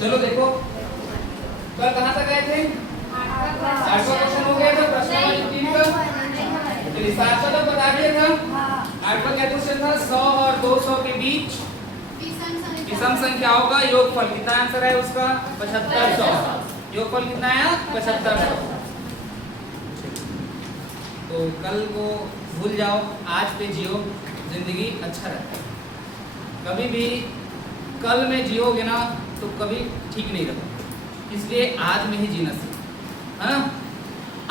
चलो देखो कल कहाँ तक गए थे? 8वां क्वेश्चन हो गया था प्रश्न नंबर 3 का। चलिए 7वां तक बता दिया था। 8वां क्या क्वेश्चन था? 100 और 200 के बीच विषम संख्याओं का योगफल। कितना आंसर है उसका? 7500। योगफल कितना आया? 7500। तो कल को भूल जाओ, आज पे जियो, जिंदगी अच्छा रहता है। कभी भी कल में जियोगे ना तो कभी ठीक नहीं रहता, इसलिए आज में ही जीना सीखो, है ना।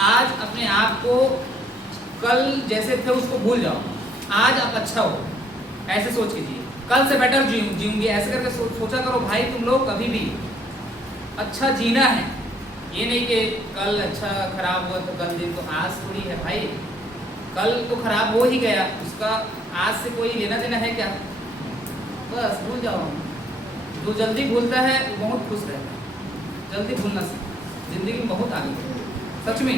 आज अपने आप को कल जैसे थे उसको भूल जाओ, आज आप अच्छा हो ऐसे सोच के जिए। कल से बेटर जीऊंगी ऐसे करके सोचा करो भाई। तुम लोग कभी भी अच्छा जीना है, ये नहीं कि कल अच्छा खराब हुआ तो कल दिन, तो आज थोड़ी है भाई। कल तो खराब हो ही गया, उसका आज से कोई लेना देना है क्या? बस भूल जाओ। जो जल्दी भूलता है वो बहुत खुश रहता है। जल्दी भूलना सीखो, जिंदगी में बहुत आगे बढ़ो। सच में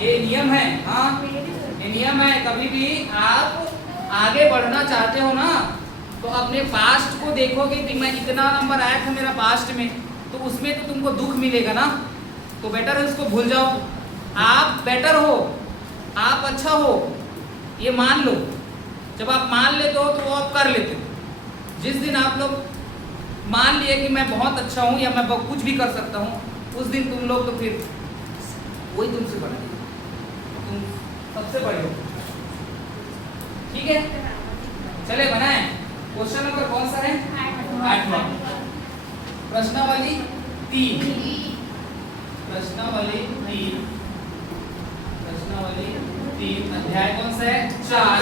ये नियम है। हाँ ये नियम है। कभी भी आप आगे बढ़ना चाहते हो ना तो अपने पास्ट को देखोगे कि मैं इतना नंबर आया था मेरा पास्ट में, तो उसमें तो तुमको दुख मिलेगा ना। तो बेटर है उसको भूल जाओ। आप बेटर हो, आप अच्छा हो, ये मान लो। जब आप मान लेते हो तो वो आप कर लेते हो। जिस दिन आप लोग मान लिए कि मैं बहुत अच्छा हूँ या मैं कुछ भी कर सकता हूँ, उस दिन तुम लोग तो फिर वही तुमसे बड़ा, तुम सबसे बड़े हो। ठीक है, चले बनाए। क्वेश्चन नंबर कौन सा है? 8वां। प्रश्नावली 3। प्रश्नावली 3। प्रश्नावली 3 अध्याय कौन सा है? 4।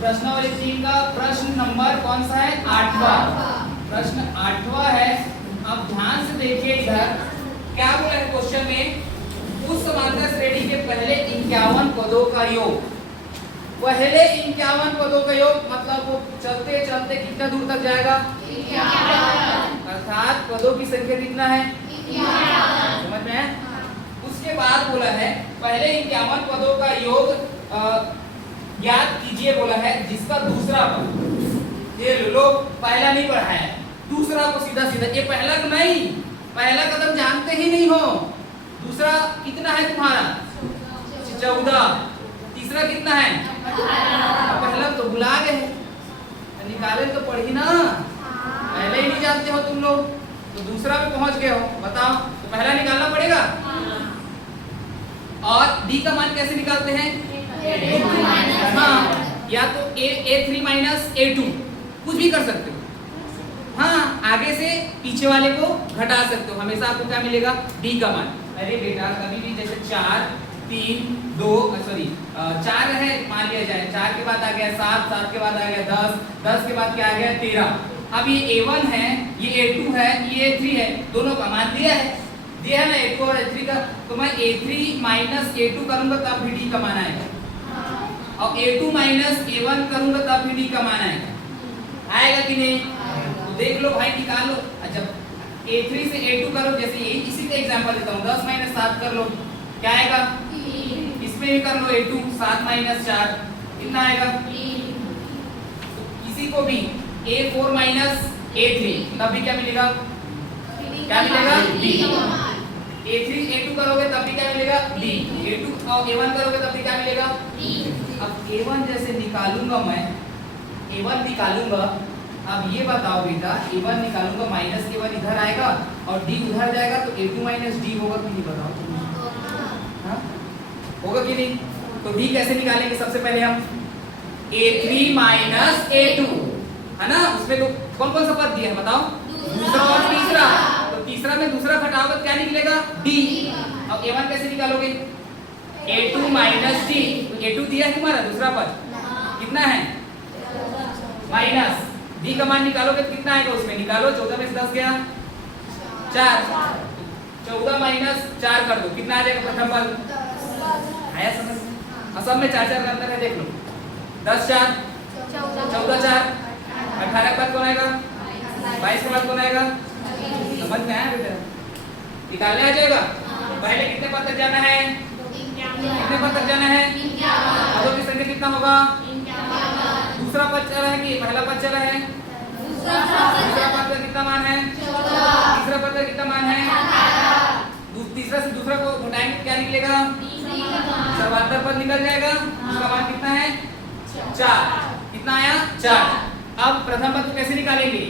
प्रश्नावली 3 का प्रश्न नंबर कौन सा है? 8वां। प्रश्न 8वां है। अब ध्यान से देखिए इधर क्या बोला है क्वेश्चन में। उस समांतर श्रेणी के पहले 51 पदों का योग। पहले 51 पदों का योग मतलब वो चलते चलते कितना दूर तक जाएगा? 51। अर्थात पदों की संख्या कितना है? 51। समझ में है? उसके बाद बोला है पहले 51 पदों का योग ज्ञात कीजिए बोला है, जिसका दूसरा पद। ये लो पहला नहीं पढ़ा है, दूसरा को सीधा सीधा। ये पहला तो नहीं, पहला कदम जानते ही नहीं हो। दूसरा कितना है तुम्हारा? 14। तीसरा कितना है? 18। पहला तो भुला गए, निकाले तो पढ़ी ना। पहले ही नहीं जानते हो तुम लोग, तो दूसरा पे पहुंच गए हो। बताओ, तो पहला निकालना पड़ेगा। और डी का मान कैसे निकालते हैं? हाँ, या तो a3 माइनस a2 कुछ भी कर सकते हो। हाँ, आगे से पीछे वाले को घटा सकते हो। हमेशा आपको क्या मिलेगा? डी का मान। अरे बेटा कभी भी जैसे 4 3 2 सॉरी 4 है मान लिया जाए, 4 के बाद आ गया 7, 7 के बाद आ गया 10, 10 के बाद क्या आ गया? 13। अब ये a1 है, ये a2 है, ये a3 है, दोनों का मान दिया है ना a2 और a3 का। तो मैं a3 माइनस a2 करूंगा तब भी d का मान आएगा, और a2 माइनस a1 करूंगा तब भी d का मान आएगा कि नहीं? तो देख लो भाई, निकाल लो। जब a3 से a2 करो, जैसे ये इसी का एग्जांपल देता हूँ, 10 माइनस 7 कर लो, क्या आएगा? इसमें भी कर लो a2, 7 माइनस 4 कितना आएगा? किसी को भी a4 माइनस a3 तब भी क्या मिलेगा? क्या मिलेगा? d। a3 a2 करोगे तब भी क्या मिलेगा? d। a2 और a1 करोगे तब भी क्या मिलेगा? d। अब a1 जैसे निकालूंगा मैं, a1 निकालूंगा। अब ये बताओ बेटा, a1 निकालूंगा माइनस a1 इधर आएगा और d उधर जाएगा, तो a2 माइनस d होगा कि नहीं? बताओ। हाँ होगा कि नहीं? तो d कैसे निकालेंगे? सबसे पहले हम a3 माइनस a2 है ना, उसमें तो कौन कौन सा पद दिया है बताओ? दूसरा और तीसरा। तो तीसरा में दूसरा घटाओगे तो क्या निकलेगा? d। अब a1 कैसे निकालोगे? a2 minus d। तो a2 दिया है तुम्हारा दूसरा पद, कितना है? माइनस d का मान निकालोगे तो कितना आएगा? उसमें निकालो, 14 में से 10 गया 4, 14 माइनस 4 कर दो, कितना आ जाएगा? प्रथम पद आया समझ? सब में 4 4 का अंतर है, देख लो। 10 4 14 4 18 के बाद कौन आएगा? 22 के बाद कौन आएगा? समझ में आया बेटा? निकालने आ जाएगा। पहले कितने पद तक जाना है? कितने पद तक जाना है? पदों की संख्या कितना होगा? दूसरा पद चला है कि पहला पद चला है? दूसरा पद का कितना मान है? पद निकल जाएगा, उसका मान कितना है 4। कितना आया 4। अब प्रथम पद को कैसे निकालेंगे,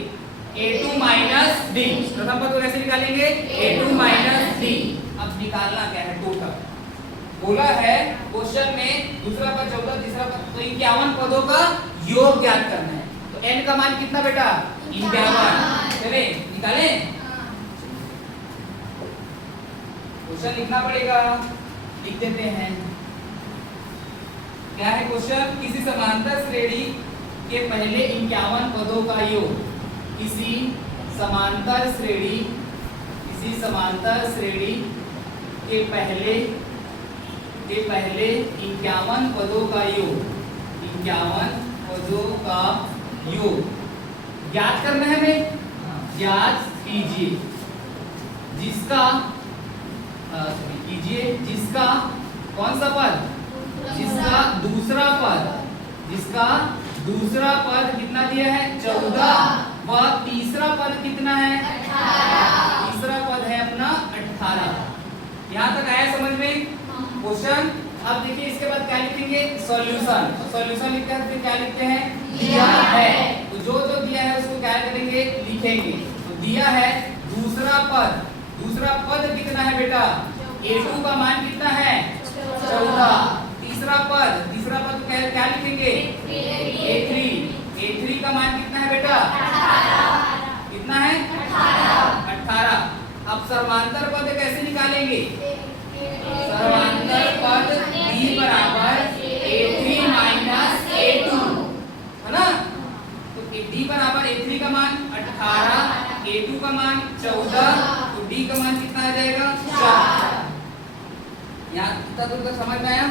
a2 माइनस d। प्रथम पद को कैसे निकालेंगे, a2 माइनस d। अब निकालना क्या है, टोटल बोला है क्वेश्चन में, दूसरा पद 14, तीसरा पद, तो 51 पदों का योग ज्ञात करना है। तो n का मान कितना बेटा 51। चले निकालें, क्वेश्चन लिखना पड़ेगा, लिख देते हैं। क्या है क्वेश्चन, किसी समांतर श्रेणी के पहले 51 पदों का योग, किसी समांतर श्रेणी के पहले 51 पदों का योग, 51 पदों का योग ज्ञात करना है हमें। ज्ञात कीजिए जिसका कौन सा पद, जिसका दूसरा पद कितना दिया है 14, व तीसरा पद कितना है 18। तीसरा पद है अपना 18। यहाँ तक आया समझ में क्वेश्चन। अब देखिए इसके बाद क्या लिखेंगे, सॉल्यूशन। सॉल्यूशन लिखते हैं फिर क्या लिखते हैं, दिया है। तो जो दिया है उसको क्या करेंगे, लिखेंगे। तो दिया है दूसरा पद कितना है बेटा, a2 का मान कितना है 14। तीसरा पद क्या लिखेंगे, a3 का मान कितना है बेटा 18। कितना है 18। अब समांतर पद कैसे निकालेंगे, समांतर पद d बराबर a3 माइनस a2 है ना। तो d बराबर a3 का मान 18, a2 का मान 14, तो d का मान कितना आ जाएगा 4। यहाँ कितना दूर तक समझ में आया।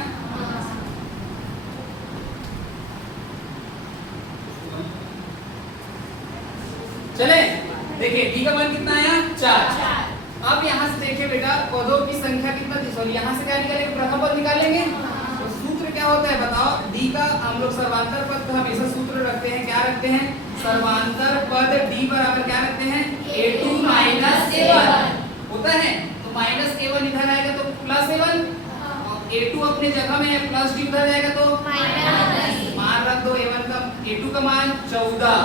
चले देखिए d का मान कितना आया 4। अब यहाँ से देखिए बेटा पदों की संख्या कितना थी, सॉरी यहाँ से क्या निकालेंगे, प्रथम पद निकालेंगे। तो सूत्र क्या होता है बताओ, d का हम लोग सर्वांतर पद का हमेशा सूत्र रखते हैं, क्या रखते हैं, सर्वांतर पद d बराबर क्या रखते हैं a2 माइनस a1 होता है। तो माइनस a1 इधर आएगा तो प्लस a1, a2 अपने जगह में है, प्लस d उधर जाएगा तो माइनस। मान रख दो a2 का मान 14,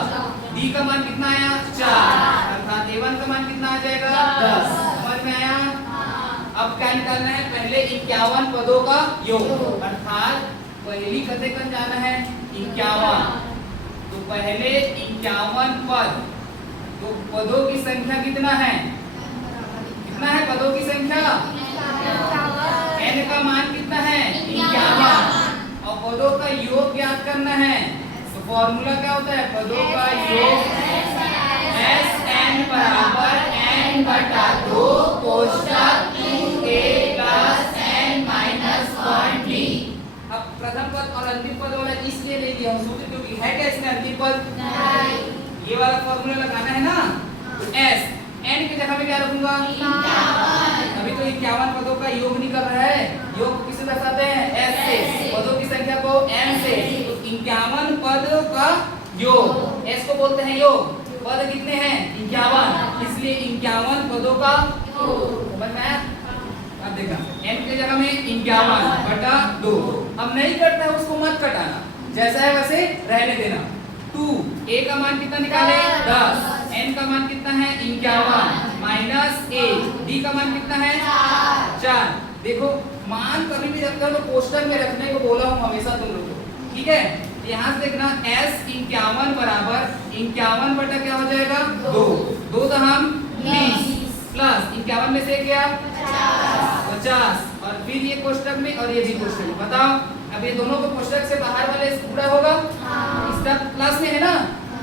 d का मान कितना आया 4, अर्थात a1 का मान कितना आ जाएगा 10। समझ में आया। अब क्या निकालना है, पहले 51 पदों का योग, अर्थात पहली कते कन जाना है 51। तो पहले 51 पद, तो पदों की संख्या कितना है पदों की संख्या, n का मान कितना है 51, और पदों का योग ज्ञात करना है। तो फॉर्मूला क्या होता है, पदों का योग Sn बराबर n बटा 2 कोष्ठक 2a plus n minus 1d। अब प्रथम पद और अंतिम पद वाला इसलिए ले लिया हूं सूत्र, क्योंकि है क्या इसमें अंतिम पद नहीं, ये वाला फॉर्मूला लगाना है ना। तो s n की जगह में क्या रखूंगा 51। अभी तो 51 पदों का योग निकल रहा है, योग किसे दर्शाते हैं s से, पदों की संख्या को n से। तो 51 पदों का योग, s को बोलते हैं योग, पद कितने हैं 51, इसलिए 51 पदों का समझ में आया। अब देखा n की जगह में 51 बटा 2। अब नहीं करता है उसको मत कटाना, जैसा है वैसे रहने देना। 2 a का मान कितना निकाले 10, n का मान कितना है 51 माइनस a, d का मान कितना है 4। देखो मान कभी भी रखते हो तो कोष्टक में रखने को बोला हूं हमेशा तुम लोग को, ठीक है। यहाँ से देखना s 51 बराबर 51 बटा क्या हो जाएगा 2, 2 तो हम 20 प्लस 51 में से क्या 50, और फिर ये कोष्टक में और ये भी कोष्टक में। बताओ अब ये दोनों को कोष्टक से बाहर वाले पूरा होगा, इसका प्लस में है ना,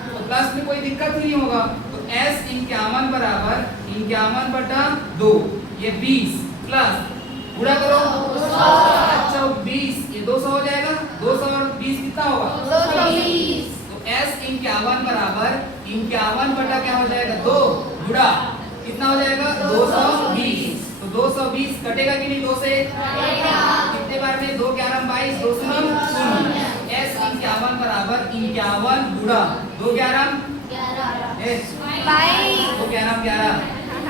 तो प्लस में कोई दिक्कत ही नहीं होगा। तो s 51 बराबर 51 बटा 2, ये 20 प्लस पूरा करो अच्छा 20, ये 200 हो जाएगा, 200 और 20 कितना होगा 220। तो s 51 बराबर 51 बटा क्या हो जाएगा 2 गुणा कितना हो जाएगा 220। तो 220 कटेगा कि नहीं 2 से, कितने बार में 2 11 22, 2 0 s 51 बराबर 51 गुणा 2 11 22, 2 11 11,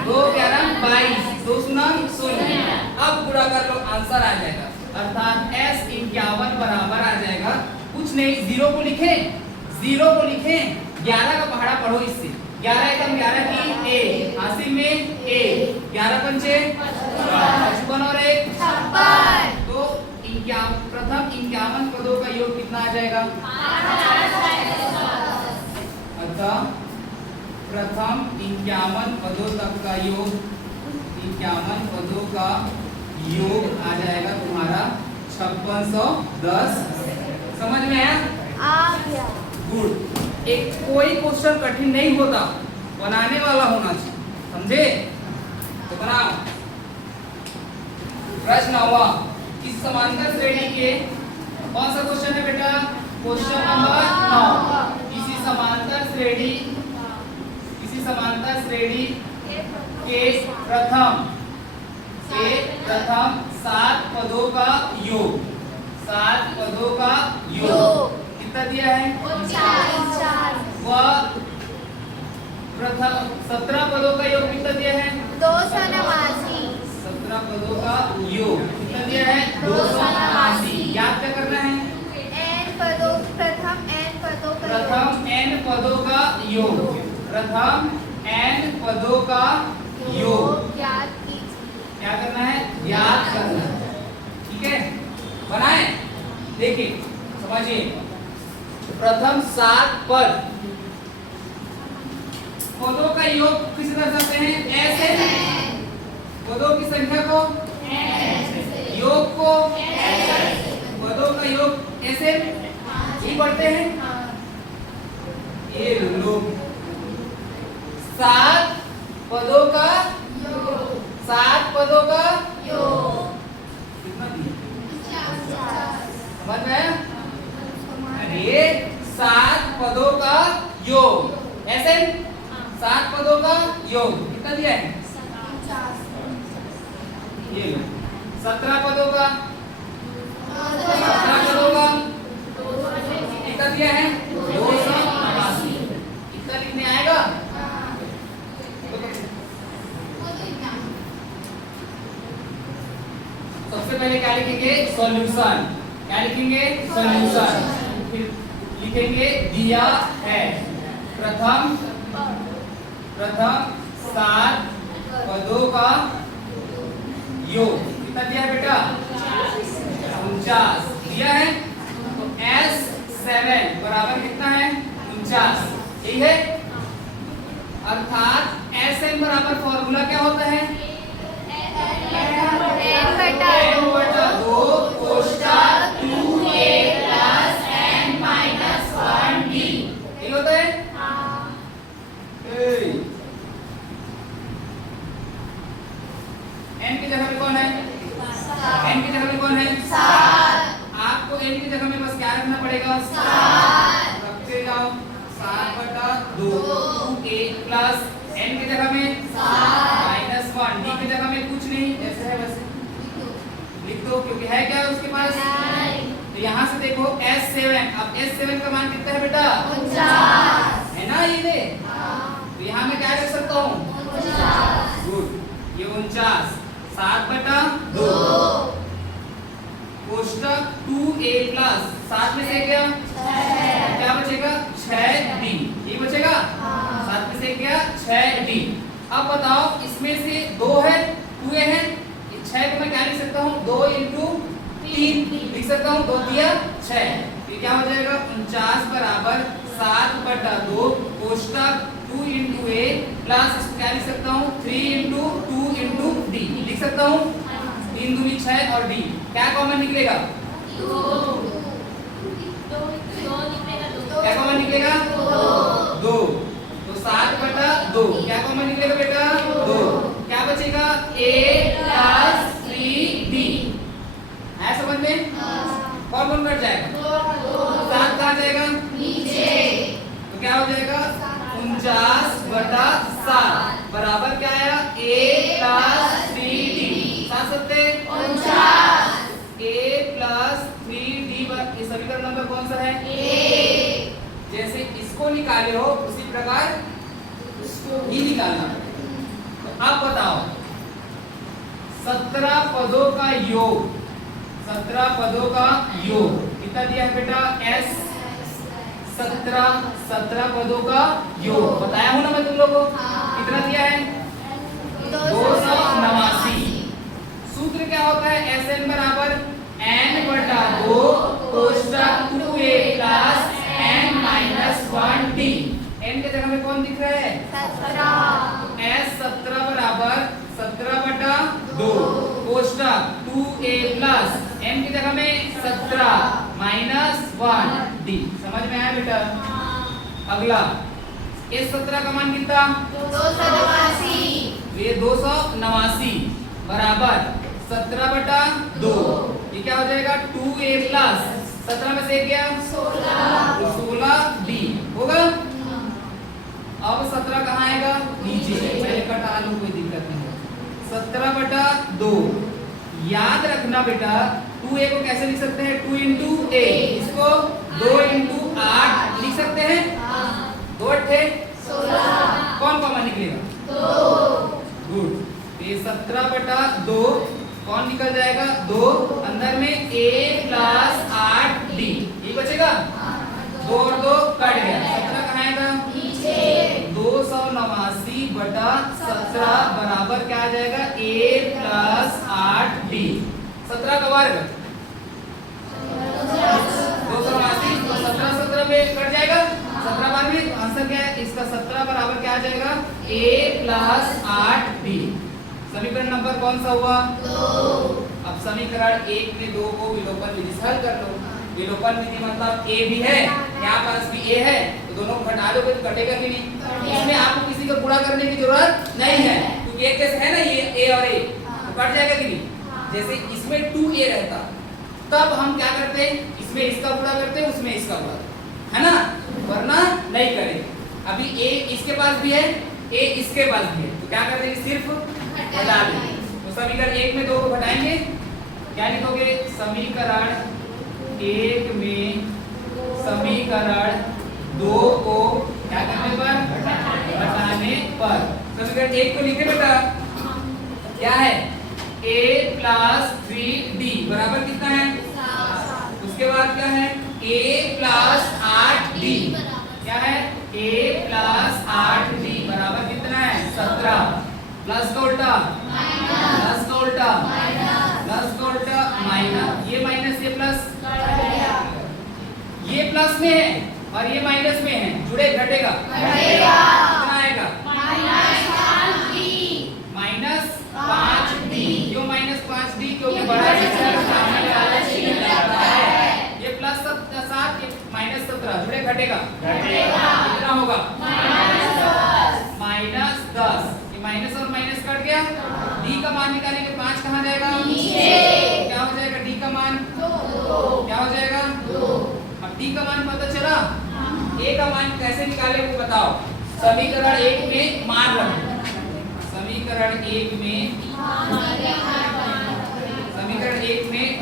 2 11 22, 2 0 0। अब गुणा कर लो आंसर आ जाएगा। अर्थात S 51 बराबर आ जाएगा कुछ नहीं, जीरो को लिखें, 11 का पहाड़ा पढ़ो इससे, 11 एकम 11 की ए, हासिल में ए, 11 पंचे 55 और 1 56। तो प्रथम 51 पदों का योग कितना आ जाएगा? अतः प्रथम 51 पदों तक का योग, 51 पदों का योग आ जाएगा तुम्हारा 5610। समझ में आया? आ गया। गुड। एक कोई क्वेश्चन कठिन नहीं होता, बनाने वाला होना चाहिए, समझे? तो बनाओ। प्रश्न 9वां, इस समांतर श्रेणी के कौन सा क्वेश्चन है बेटा? Question number 9। किसी समांतर श्रेणी के प्रथम 7 पदों का योग, 7 पदों का योग कितना दिया है? 49। वह प्रथम 17 पदों का योग कितना दिया है? 289। 17 पदों का योग कितना दिया है? 289। याद क्या करना है? प्रथम n पदों का योग, प्रथम n पदों का योग याद कीजिए। क्या करना है? याद करना है। ठीक है, बनाए। देखिए समझिए, प्रथम 7 पदों का योग किस तरह दर्शाते हैं? ऐसे पदों की संख्या को, योग को, पदों का योग ऐसे ही बढ़ते हैं। ये लोग 7 पदों का योग, 7 पदों का योग कितना दिया? समझ में आया? अरे 7 पदों का योग, ऐसे 7 पदों का योग कितना दिया है? ये 17 पदों का, 17 पदों का कितना दिया है? 289। कितना लिखने आएगा? सबसे पहले क्या लिखेंगे? सॉल्यूशन। क्या लिखेंगे? सॉल्यूशन। फिर लिखेंगे दिया है। प्रथम 7 पदों का योग कितना दिया है बेटा? 49 दिया है। तो S7 बराबर कितना है? 49। ठीक है, अर्थात Sn बराबर फॉर्मूला क्या होता है? n बटा 2 कोष्ठक 2a plus n minus 1d। यही होता है? n की जगह में कौन है? n की जगह में कौन है? 7। आपको n की जगह में बस क्या रखना पड़ेगा? 7 रखते जाओ। 7 बटा 2 a प्लस n की जगह में 7 माइनस 1 d की जगह में कुछ नहीं, जैसे है वैसे लिख दो, क्योंकि है क्या उसके पास? तो यहाँ से देखो S7। अब S7 का मान कितना है बेटा? 49 है ना ये? तो यहाँ मैं क्या लिख सकता हूँ? 49। गुड। ये 49 7 बटा 2 कोष्ठक 2a प्लस 7 में से क्या क्या बचेगा? 6d। ये बचेगा 7 में से क्या? 6d। अब बताओ, इसमें से 2 है, 2a है, 6 को मैं क्या लिख सकता हूँ? 2 इंटू 3 लिख सकता हूँ। 2 दिया 6, तो क्या हो जाएगा? 49 बराबर 7 बटा 2 कोष्ठक 2 इंटू a प्लस इसको क्या लिख सकता हूँ? 3 इंटू 2 इंटू d लिख सकता हूँ। 3 दूनी 6 और d क्या कॉमन निकलेगा? 2। क्या कॉमन निकलेगा? 2। तो 7 बटा 2 क्या कॉमन निकलेगा बेटा? 2। क्या बचेगा? a plus 3d। है समझ में? कौन कौन कट जाएगा? 7 कहाँ जाएगा? नीचे। तो क्या हो जाएगा? 49 बटा 7 बराबर क्या आया? a plus 3d। 7 सत्ते 49। a प्लस 3d ये समीकरण नंबर कौन सा है? a। जैसे इसको निकाले हो उसी प्रकार इसको भी निकालना। तो अब बताओ 17 पदों का योग, 17 पदों का योग कितना दिया है बेटा S 17 पदों का योग बताया हूं ना मैं तुम लोगों को कितना दिया है 289। सूत्र क्या होता है Sn बराबर n बटा 2 कोष्टक 2a plus n minus 1d। n के जगह में कौन दिख रहा है 17। S 17 बराबर 17 बटा 2 कोष्टक 2a प्लस n की जगह में 17 माइनस 1d। समझ में आया बेटा? अगला इस 17 का मान कितना 289। ये 289 बराबर 17 बटा 2 ये क्या हो जाएगा 2a प्लस 17 में से गया 16d होगा। अब 17 कहाँ आएगा नीचे पहले कटा लो कोई दिक्कत नहीं है 17 बटा 2। याद रखना बेटा 2a को कैसे लिख सकते हैं 2 इंटू a इसको 2 इंटू 8 लिख सकते हैं 2 अट्ठे 16। कौन कॉमन निकलेगा 2। गुड। ये 17 बटा 2 कौन निकल जाएगा 2 अंदर में a प्लस 8d ये बचेगा 2 और 2 कट गया 17 कहाँ आएगा नीचे 289 बटा 17 बराबर क्या आ जाएगा a प्लस 8d 17 का वर्ग 289 तो 17 में कट जाएगा 17 बार में आंसर क्या है इसका 17 बराबर क्या आ जाएगा a प्लस 8d। समीकरण नंबर कौन सा हुआ 2। अब समीकरण 1 में 2 को विलोपन विधि से हल कर लो। विलोपन विधि मतलब a भी है यहाँ पास भी a है तो दोनों को घटा दोगे तो कटेगा कि नहीं। इसमें आपको किसी को गुणा करने की जरूरत नहीं है क्योंकि एक जैसे है ना ये a और a तो कट जाएगा कि नहीं। जैसे इसमें 2a रहता तब हम क्या करते हैं इसमें इसका गुणा करते हैं उसमें इसका गुणा है ना वरना नहीं करेंगे। अभी a इसके पास भी है a इसके पास भी है तो क्या कर देंगे सिर्फ घटा देंगे। तो समीकरण 1 में 2 को घटाएंगे क्या लिखोगे समीकरण 1 में समीकरण 2 को क्या करने पर घटाने पर समीकरण 1 को लिखे बेटा क्या है a प्लस 3d बराबर कितना है उसके बाद क्या है a प्लस 8d क्या है a प्लस 8d बराबर कितना है 17 प्लस का उल्टा प्लस का उल्टा प्लस का उल्टा माइनस ये माइनस ये प्लस ये प्लस में है और ये माइनस में है जुड़े घटेगा कितना आएगा माइनस 5d। क्यों माइनस 5d क्योंकि बड़ा ये प्लस 7 ये माइनस 17 जुड़े घटेगा कितना होगा माइनस 10। माइनस और माइनस कट गया d का मान निकालेंगे 5 कहाँ जाएगा नीचे क्या हो जाएगा d का मान 2 क्या हो जाएगा 2। अब d का मान पता चला a का मान कैसे निकाले वो बताओ। समीकरण 1 में मान रखो समीकरण 1 में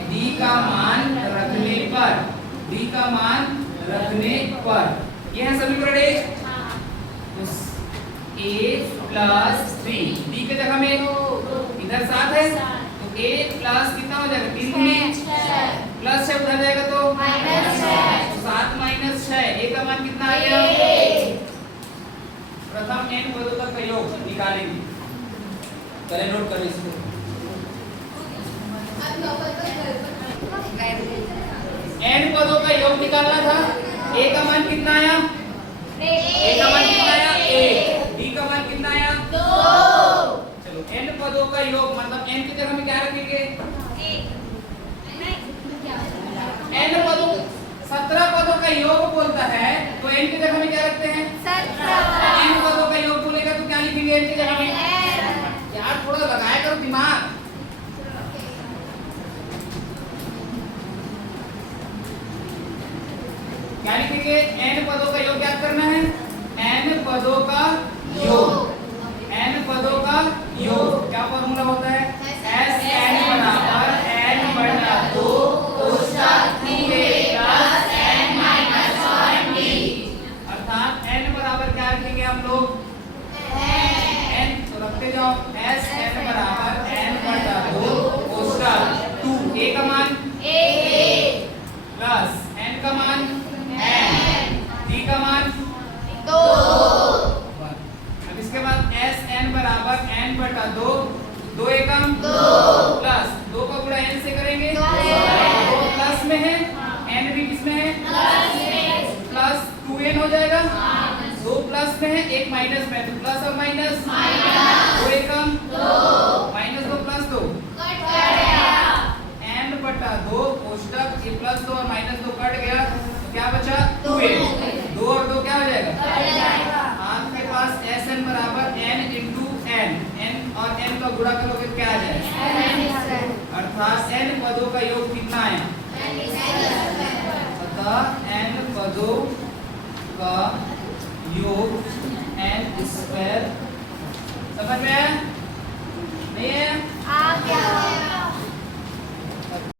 d का मान रखने पर d का मान रखने पर यह है समीकरण 1 a प्लस 3 d के जगह में इधर 7 है तो a प्लस कितना हो जाएगा 3 में प्लस 6 उधर जाएगा तो माइनस 7 माइनस 6 a का मान कितना आ गया प्रथम n पदों तक का योग निकालेंगे पहले नोट करो इसको। n पदों का योग निकालना था a का मान कितना आया a का मान कितना आया 1 d का मान कितना आया 2। चलो n पदों का योग मतलब n की जगह में क्या रखेंगे n पदों 17 पदों का योग बोलता है तो n की जगह में क्या रखते हैं 17। n पदों का योग बोलेगा तो क्या लिखेंगे n की जगह में यार थोड़ा लगाया करो दिमाग। क्या लिखेंगे n पदों का योग याद करना है n पदों का योग n पदों का योग क्या फॉर्मूला होता है Sn बराबर n बटा 2 कोष्टक 2a plus n minus 1d अर्थात n बराबर क्या रखेंगे हम लोग n तो रखते जाओ Sn बराबर n बटा 2 कोष्टक 2 a का मान एस एन बराबर एन बटा 2, 2 एकम 2 प्लस 2 का गुणा एन से करेंगे 2 प्लस में है, एन भी किसमें है प्लस 2n हो जाएगा, 2 प्लस में है, 1 माइनस में, तो प्लस और माइनस 2 एकम 2 माइनस 2 प्लस 2 n बटा 2 कोष्टक ये प्लस 2 और माइनस 2 कट गया, तो क्या बचा 2n, 2 और 2 क्या हो जाएगा आपके पास Sn बराबर n इंटू n, n और n का गुणा करोगे तो क्या आ जाएगा, अर्थात n पदों का योग कितना है, अतः n पदों का योग n स्क्वायर, समझ में आया।